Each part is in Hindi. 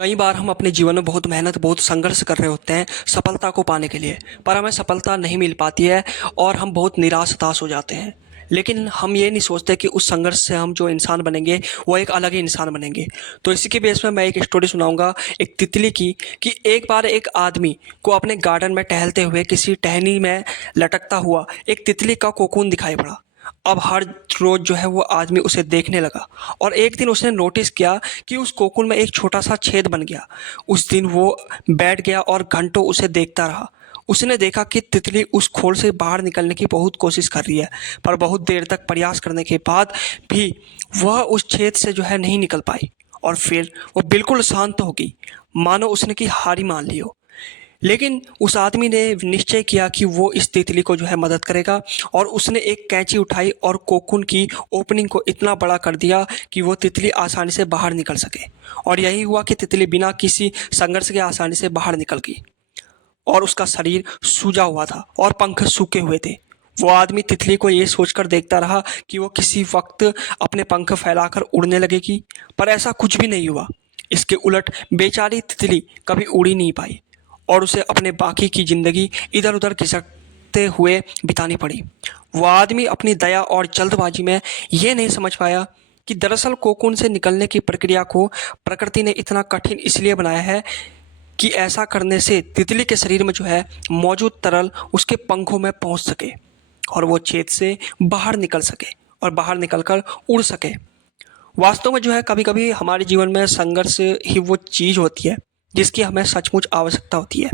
कई बार हम अपने जीवन में बहुत मेहनत, बहुत संघर्ष कर रहे होते हैं सफलता को पाने के लिए, पर हमें सफलता नहीं मिल पाती है और हम बहुत निराश हताश हो जाते हैं। लेकिन हम ये नहीं सोचते कि उस संघर्ष से हम जो इंसान बनेंगे, वो एक अलग ही इंसान बनेंगे। तो इसी के बेस में मैं एक स्टोरी सुनाऊँगा एक तितली की, कि एक बार एक आदमी को अपने गार्डन में टहलते हुए किसी टहनी में लटकता हुआ एक तितली का कोकून दिखाई पड़ा। अब हर रोज़ जो है वो आदमी उसे देखने लगा और एक दिन उसने नोटिस किया कि उस कोकून में एक छोटा-सा छेद बन गया। उस दिन वो बैठ गया और घंटों उसे देखता रहा। उसने देखा कि तितली उस खोल से बाहर निकलने की बहुत कोशिश कर रही है, पर बहुत देर तक प्रयास करने के बाद भी वह उस छेद से जो है नहीं निकल पाई और फिर वो बिल्कुल शांत हो गई, मानो उसने कि हार ही मान ली हो। लेकिन उस आदमी ने निश्चय किया कि वो इस तितली को जो है मदद करेगा और उसने एक कैंची उठाई और कोकून की ओपनिंग को इतना बड़ा कर दिया कि वो तितली आसानी से बाहर निकल सके। और यही हुआ कि तितली बिना किसी संघर्ष के आसानी से बाहर निकल गई और उसका शरीर सूजा हुआ था और पंख सूखे हुए थे। वो आदमी तितली को ये सोचकर देखता रहा कि वो किसी वक्त अपने पंख फैलाकर उड़ने लगेगी, पर ऐसा कुछ भी नहीं हुआ। इसके उलट बेचारी तितली कभी उड़ ही नहीं पाई और उसे अपने बाकी की ज़िंदगी इधर-उधर खिसकते हुए बितानी पड़ी। वो आदमी अपनी दया और जल्दबाजी में ये नहीं समझ पाया कि दरअसल कोकून से निकलने की प्रक्रिया को प्रकृति ने इतना कठिन इसलिए बनाया है कि ऐसा करने से तितली के शरीर में जो है मौजूद तरल उसके पंखों में पहुंच सके और वो छेद से बाहर निकल सके और बाहर निकलकर उड़ सके। वास्तव में जो है कभी-कभी हमारे जीवन में संघर्ष ही वो चीज़ होती है जिसकी हमें सचमुच आवश्यकता होती है।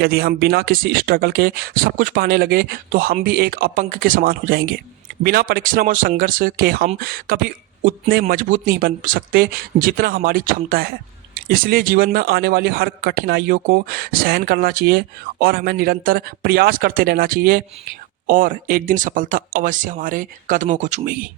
यदि हम बिना किसी स्ट्रगल के सब कुछ पाने लगे तो हम भी एक अपंग के समान हो जाएंगे। बिना परिश्रम और संघर्ष के हम कभी उतने मजबूत नहीं बन सकते जितना हमारी क्षमता है। इसलिए जीवन में आने वाली हर कठिनाइयों को सहन करना चाहिए और हमें निरंतर प्रयास करते रहना चाहिए और एक दिन सफलता अवश्य हमारे कदमों को चूमेगी।